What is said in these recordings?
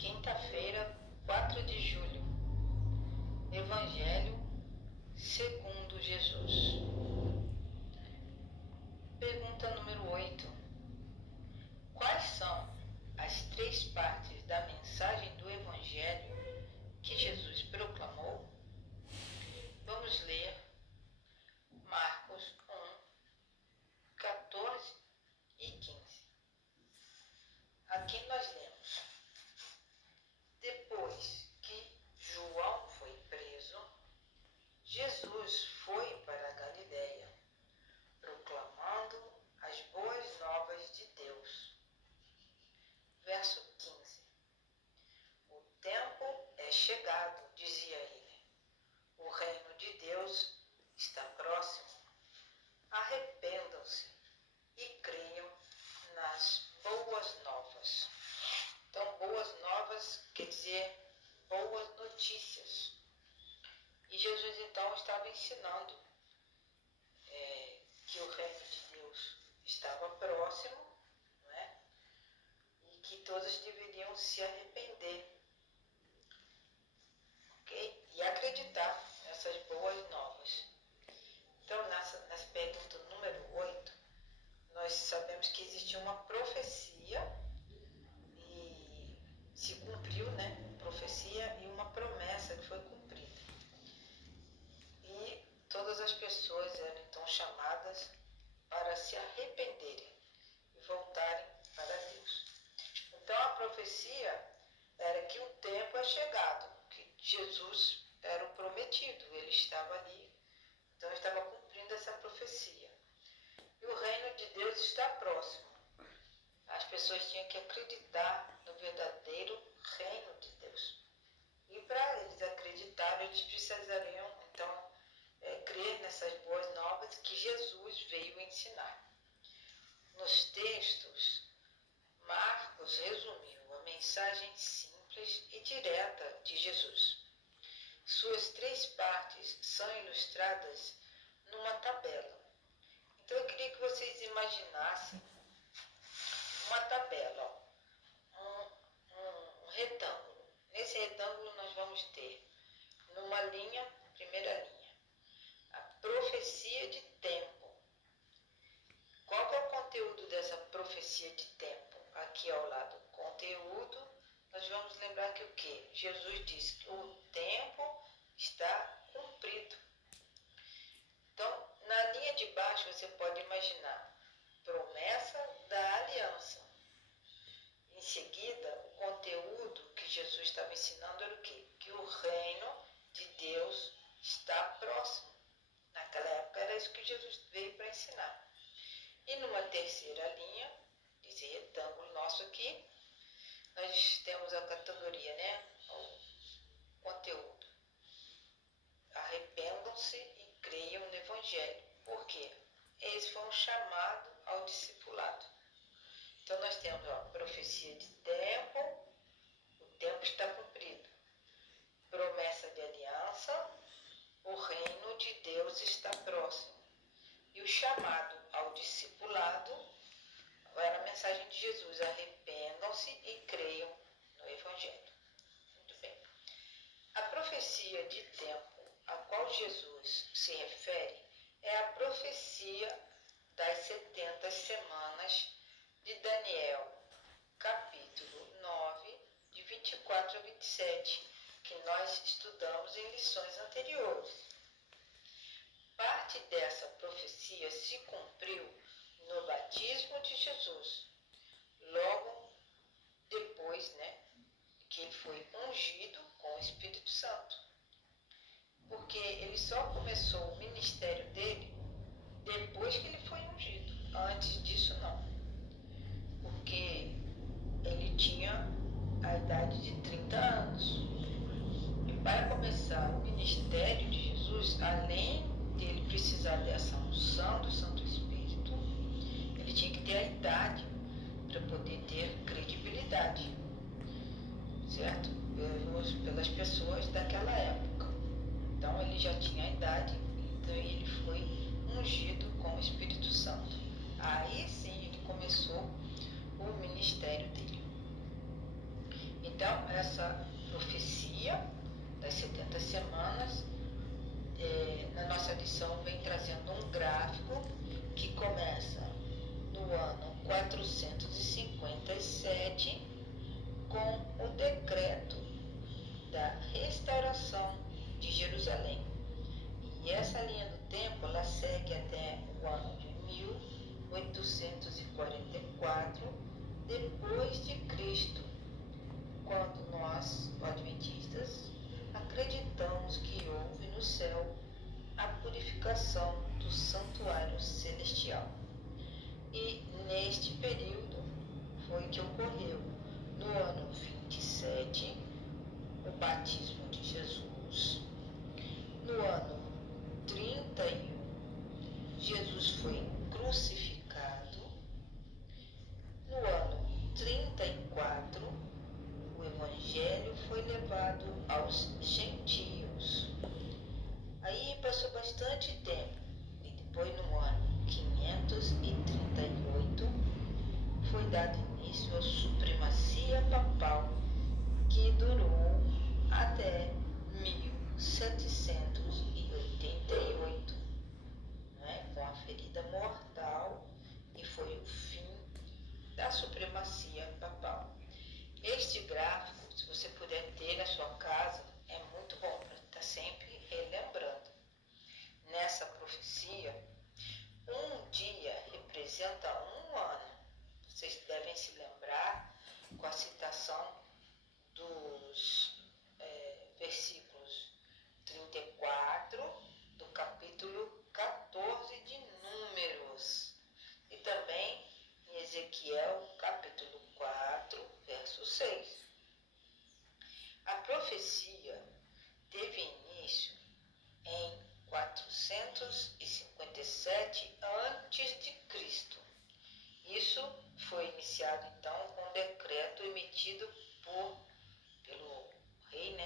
Quinta-feira, 4 de julho. Evangelho segundo Jesus. Pergunta número 8. Quais são as 3 partes da mensagem do Evangelho que Jesus proclamou? Vamos ler Marcos 1, 14 e 15. Aqui nós lemos: depois que João foi preso, Jesus foi para a Galileia, proclamando as boas novas de Deus. Verso 15. O tempo é chegado, dizia ele. O reino de Deus está próximo. Arrependam-se e creiam nas boas novas. Então, boas novas quer dizer boas notícias. E Jesus então estava ensinando que o reino de Deus estava próximo, não é? E que todos deveriam se arrepender, ok? E acreditar nessas boas novas. Então, nessa pergunta número 8, nós sabemos que existia uma profecia e se cumpriu, né? Profecia e uma promessa que foi cumprida. E todas as pessoas eram então chamadas para se arrependerem e voltarem para Deus. Então a profecia era que o tempo é chegado, que Jesus era o prometido, ele estava ali, então estava cumprindo essa profecia. E o reino de Deus está próximo. As pessoas tinham que acreditar no verdadeiro reino de Deus. E para eles acreditarem, eles precisariam então crer nessas boas novas que Jesus veio ensinar. Nos textos, Marcos resumiu a mensagem simples e direta de Jesus. Suas 3 partes são ilustradas numa tabela. Então eu queria que vocês imaginassem uma tabela, um retângulo. Nesse retângulo nós vamos ter, numa linha, primeira linha, a profecia de tempo. Qual que é o conteúdo dessa profecia de tempo? Aqui ao lado, conteúdo, nós vamos lembrar que o quê? Jesus disse que o tempo está cumprido. Então, na linha de baixo você pode imaginar promessa da aliança. Em seguida, o conteúdo que Jesus estava ensinando era o quê? Que o reino de Deus está próximo. Naquela época era isso que Jesus veio para ensinar. E numa terceira linha, esse retângulo nosso aqui, nós temos a categoria, né? O conteúdo. Arrependam-se e creiam no Evangelho. Por quê? Eles foram chamados ao discipulado. Então nós temos a profecia de tempo, o tempo está cumprido. Promessa de aliança, o reino de Deus está próximo. E o chamado ao discipulado era a mensagem de Jesus: arrependam-se e creiam no Evangelho. Muito bem. A profecia de tempo a qual Jesus se refere é a profecia das 70 semanas de Daniel, capítulo 9, de 24 a 27, que nós estudamos em lições anteriores. Parte dessa profecia se cumpriu no batismo de Jesus, logo depois, que ele foi ungido com o Espírito Santo. Porque ele só começou o ministério dele depois que ele foi ungido. Antes disso, não. Porque ele tinha a idade de 30 anos. E para começar o ministério de Jesus, além dele precisar dessa unção do Santo Espírito, ele tinha que ter a idade para poder ter credibilidade, certo? Pelas pessoas daquela época. Então ele já tinha a idade, então ele foi ungido com o Espírito Santo. Aí sim ele começou o ministério dele. Então, essa profecia das 70 semanas, na nossa lição, vem trazendo um gráfico que começa no ano 457 com o decreto da restauração de Jerusalém. E essa linha do tempo ela segue até o ano de 1844 depois de Cristo, quando nós, adventistas, acreditamos que houve no céu a purificação do santuário celestial. E neste período foi que ocorreu, no ano 27, o batismo de Jesus. No ano 31, Jesus foi crucificado. No ano 34, o Evangelho foi levado aos gentios. Aí passou bastante tempo, e depois no ano 538 foi dado início à supremacia papal, que durou até 1788, né, com a ferida mortal, e foi o fim da supremacia papal. Este gráfico, se você puder ter na sua casa, é muito bom para estar sempre relembrando. Nessa profecia, um dia representa um ano. Vocês devem se lembrar com a citação dos versículos 34 do capítulo 14 de Números e também em Ezequiel capítulo 4, verso 6. A profecia teve início em 457 a.C. Isso foi iniciado então com um decreto emitido pelo rei,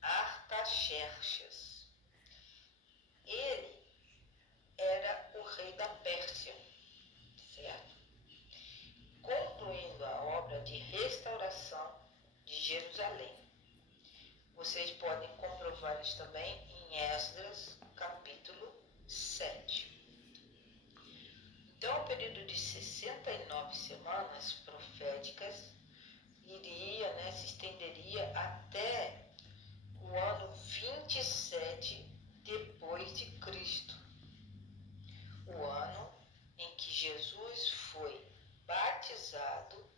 Artaxerxes. Ele era o rei da Pérsia, certo? Concluindo a obra de restauração de Jerusalém. Vocês podem comprovar isso também em Esdras, capítulo 7. Então, o período de 69 semanas proféticas se estenderia até o ano 27 depois de Cristo, o ano em que Jesus foi batizado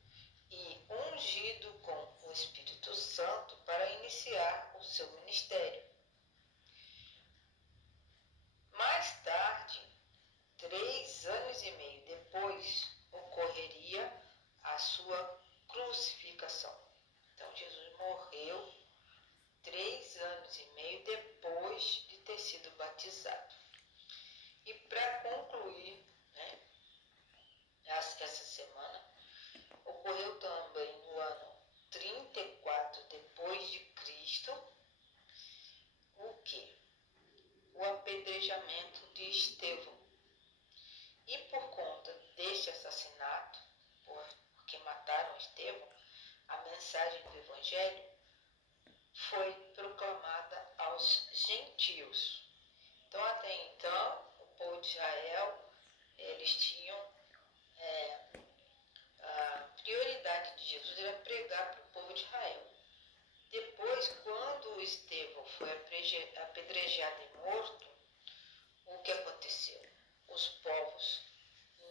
e ungido com o Espírito Santo para iniciar o seu ministério. Mais tarde, 3 anos e meio depois, ocorreria a sua crucificação. Então, Jesus morreu 3 anos e meio depois de ter sido batizado. E para concluir, essa semana, ocorreu também no ano 34 depois de Cristo, o quê? O apedrejamento de Estevão. E por conta deste assassinato, porque mataram Estevão, a mensagem do Evangelho foi proclamada aos gentios. Então, até então, o povo de Israel, eles tinham a prioridade de Jesus era pregar para o povo de Israel. Depois, quando Estevão foi apedrejado e morto, o que aconteceu? Os povos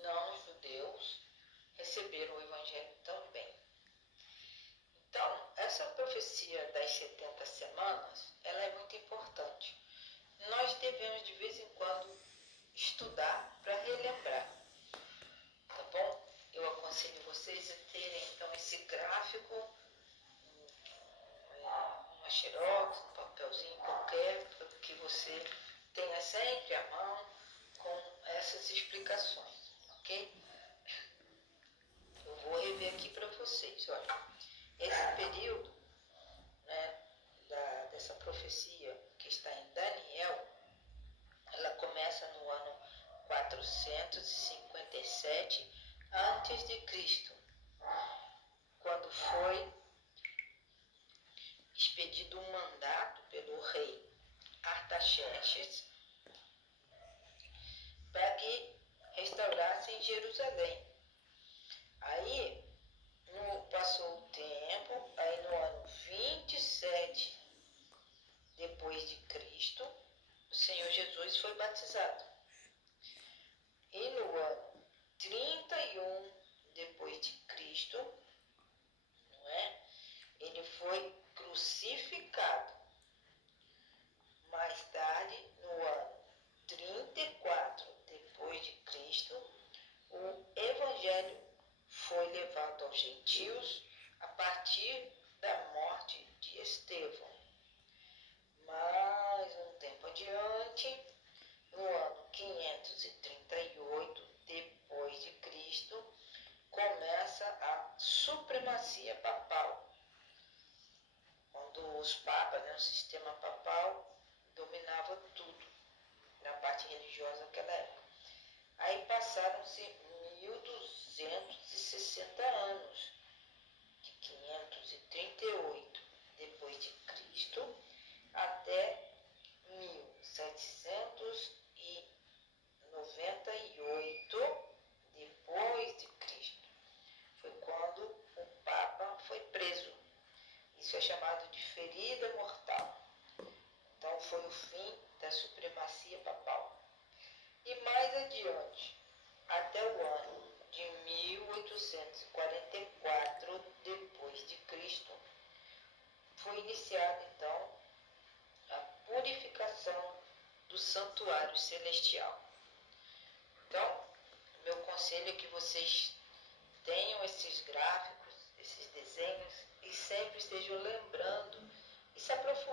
não judeus receberam o Evangelho também. Então, essa profecia das 70 semanas, ela é muito importante. Nós devemos, de vez em quando, estudar para relembrar, tá bom? Eu aconselho vocês a terem, então, esse gráfico, uma xerox, um papelzinho qualquer, para que você tenha sempre à mão com essas explicações, ok? Eu vou rever aqui para vocês, olha. Esse período, dessa profecia que está em Daniel, ela começa no ano 457 a.C., quando foi expedido um mandato pelo rei Artaxerxes para que restaurassem Jerusalém. Aí, passou o tempo, aí no ano 27 depois de Cristo, o Senhor Jesus foi batizado. E no ano 31 depois de Cristo, não é? Ele foi crucificado. Mais tarde, no ano 34 depois de Cristo, o Evangelho foi levado aos gentios a partir da morte de Estevão. Mais um tempo adiante, no ano 538 depois de Cristo, começa a supremacia papal, quando os papas, o sistema papal, dominava tudo na parte religiosa daquela época. Aí passaram-se 1260 anos, de 538 depois de Cristo até 1798 depois de Cristo. Foi quando o Papa foi preso. Isso é chamado de ferida mortal. Então foi o fim da supremacia papal. E mais adiante, até o ano de 1844 depois de Cristo, foi iniciada então a purificação do santuário celestial. Então, meu conselho é que vocês tenham esses gráficos, esses desenhos e sempre estejam lembrando e se aprofundando